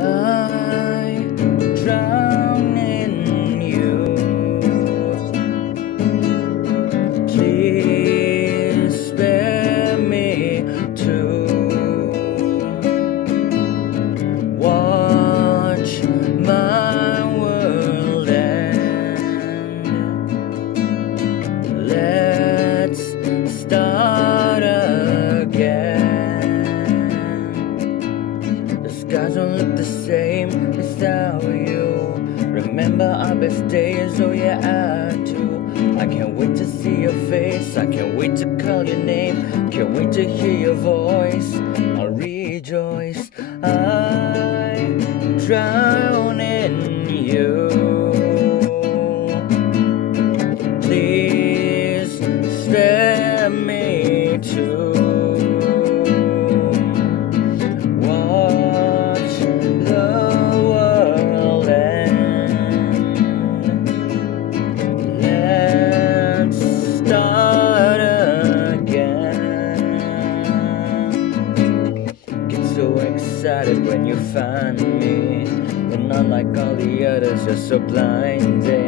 I drown in you. Please spare me to watch my world end. Let's start again. The skies don't look the same without you. Remember our best days, oh yeah I do. I can't wait to see your face, I can't wait to call your name, can't wait to hear your voice. I'll rejoice. I drown in you. Please spare me to watch the world end. Let's start again. Get so excited when you find me, but not like all the others, you're so blinding.